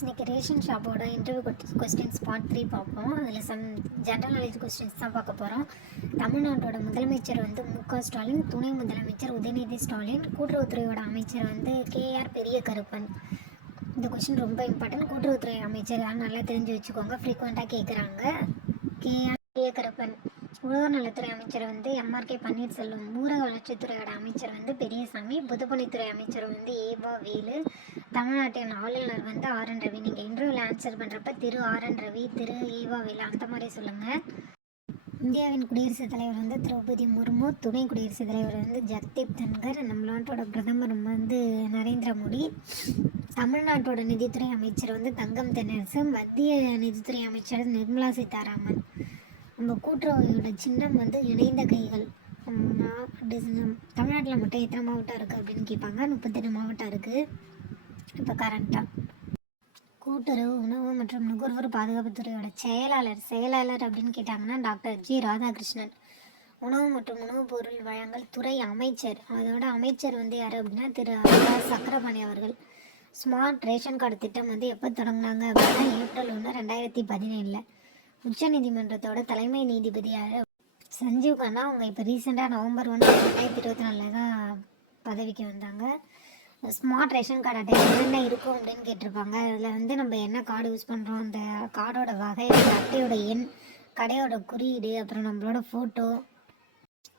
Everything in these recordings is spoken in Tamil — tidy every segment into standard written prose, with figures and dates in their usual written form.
இன்றைக்கி ரேஷன் ஷாப்போட இன்டர்வியூ கொஸ்டின்ஸ் பார்ட் 3 பார்ப்போம். அதில் சம் ஜென்ரல் நாலேஜ் கொஸ்டின்ஸ் தான் பார்க்க போகிறோம். தமிழ்நாட்டோட முதலமைச்சர் வந்து மு.க. ஸ்டாலின், துணை முதலமைச்சர் உதயநிதி ஸ்டாலின், கூட்டுறவுத்துறையோட அமைச்சர் வந்து கே.ஆர். பெரிய கருப்பன். இந்த கொஸ்டின் ரொம்ப இம்பார்ட்டன்ட். கூட்டுறவுத்துறை அமைச்சர் நல்லா தெரிஞ்சு வச்சுக்கோங்க, ஃப்ரீக்வெண்ட்டாக கேட்குறாங்க. கே.ஆர். பெரிய கருப்பன். உழவர் நலத்துறை அமைச்சர் வந்து எம்.ஆர்.கே. பன்னீர்செல்வம். ஊரக வளர்ச்சித்துறையோட அமைச்சர் வந்து பெரியசாமி. பொதுப்பணித்துறை அமைச்சர் வந்து ஏவா வேலு. தமிழ்நாட்டின் ஆளுநர் வந்து ஆர்.என். ரவி. நீங்கள் இன்டர்வியூவில் ஆன்சர் பண்ணுறப்ப திரு ஆர்.என். ரவி, திரு ஏவா வேலு அந்த மாதிரி சொல்லுங்கள். இந்தியாவின் குடியரசுத் தலைவர் வந்து திரௌபதி முர்மு. துணை குடியரசுத் தலைவர் வந்து ஜக்தீப் தன்கர். நம்ம நாட்டோட பிரதமர் வந்து நரேந்திர மோடி. தமிழ்நாட்டோட நிதித்துறை அமைச்சர் வந்து தங்கம் தென்னரசு. மத்திய நிதித்துறை அமைச்சர் நிர்மலா சீதாராமன். நம்ம கூட்டுறவோட சின்னம் வந்து இணைந்த கைகள். தமிழ்நாட்டில் மட்டும் எத்தனை மாவட்டம் இருக்குது அப்படின்னு கேட்பாங்க. 38 மாவட்டம் இருக்குது இப்போ கரண்ட்டாக. கூட்டுறவு, உணவு மற்றும் நுகர்வோர் பாதுகாப்புத்துறையோட செயலாளர் அப்படின்னு கேட்டாங்கன்னா டாக்டர் ஜி ராதாகிருஷ்ணன். உணவு மற்றும் உணவுப் பொருள் வழங்கல் துறை அமைச்சர், அதோட அமைச்சர் வந்து யார் அப்படின்னா திரு சக்கரபாணி அவர்கள். ஸ்மார்ட் ரேஷன் கார்டு திட்டம் வந்து எப்போ தொடங்கினாங்க அப்படின்னா ஏப்ரல் 1, 2017. உச்சநீதிமன்றத்தோட தலைமை நீதிபதியாக சஞ்சீவ் கண்ணா. அவங்க இப்போ ரீசெண்டாக நவம்பர் 1, 2024 தான் பதவிக்கு வந்தாங்க. ஸ்மார்ட் ரேஷன் கார்டு அட்டை என்னென்ன இருக்கும் அப்படின்னு கேட்டிருப்பாங்க. அதில் வந்து நம்ம என்ன கார்டு யூஸ் பண்ணுறோம், அந்த கார்டோட வகை, அந்த அட்டையோட எண், கடையோட குறியீடு, அப்புறம் நம்மளோட ஃபோட்டோ,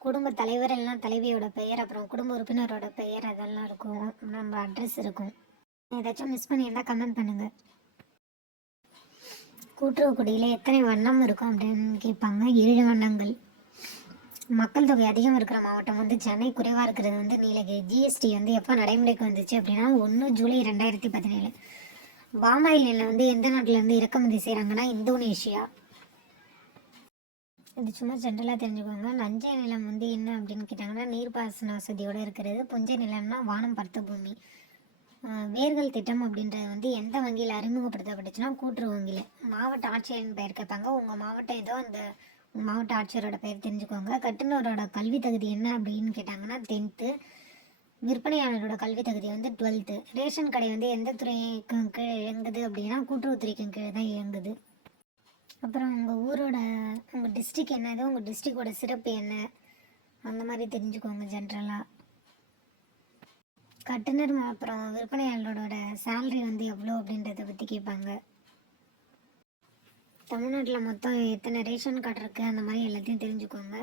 குடும்ப தலைவர் எல்லாம் தலைவியோட பெயர், அப்புறம் குடும்ப உறுப்பினரோட பெயர், அதெல்லாம் இருக்கும். நம்ம அட்ரஸ் இருக்கும். ஏதாச்சும் மிஸ் பண்ணியிருந்தால் கமெண்ட் பண்ணுங்கள். கூட்டுறவு கொடியில் எத்தனை வண்ணம் இருக்கும் அப்படின்னு கேட்பாங்க. 7 வண்ணங்கள். மக்கள் தொகை அதிகம் இருக்கிற மாவட்டம் வந்து சென்னை, குறைவாக இருக்கிறது வந்து நீலகிரி. ஜிஎஸ்டி வந்து எப்போ நடைமுறைக்கு வந்துச்சு அப்படின்னா 1 ஜூலை 2017. பாமாயில் நிலம் வந்து எந்த நாட்டிலேருந்து இறக்குமதி செய்கிறாங்கன்னா இந்தோனேஷியா. இது சும்மா ஜென்ரலாக தெரிஞ்சுக்கோங்க. நஞ்சை நிலம் வந்து என்ன அப்படின்னு கேட்டாங்கன்னா நீர்ப்பாசன வசதியோடு இருக்கிறது. புஞ்சை நிலம்னா வானம் பார்த்த பூமி. வேர்கள் திட்டம் அப்படின்றது வந்து எந்த வங்கியில் அறிமுகப்படுத்தப்பட்டுச்சுன்னா கூட்டுறவு வங்கியில். மாவட்ட ஆட்சியரின் பெயர் கேட்பாங்க. உங்கள் மாவட்டம் ஏதோ அந்த மாவட்ட ஆட்சியரோட பெயர் தெரிஞ்சுக்கோங்க. கட்டுநரோட கல்வி தகுதி என்ன அப்படின்னு கேட்டாங்கன்னா 10th. விற்பனையாளரோட கல்வி தகுதி வந்து 12th. ரேஷன் கடை வந்து எந்த துறைக்கு கீழே இயங்குது அப்படின்னா கூட்டுறவுத்துறைக்கு கீழே தான் இயங்குது. அப்புறம் உங்கள் டிஸ்ட்ரிக் என்னது, உங்கள் டிஸ்ட்ரிக்டோட சிறப்பு என்ன, அந்த மாதிரி தெரிஞ்சுக்கோங்க ஜென்ரலாக. கட்டுனர் அப்புறம் விற்பனையாளரோட சேலரி வந்து எவ்வளோ அப்படின்றத பற்றி கேட்பாங்க. தமிழ்நாட்டில் மொத்தம் எத்தனை ரேஷன் கார்டு இருக்குது அந்த மாதிரி எல்லாத்தையும் தெரிஞ்சுக்கோங்க.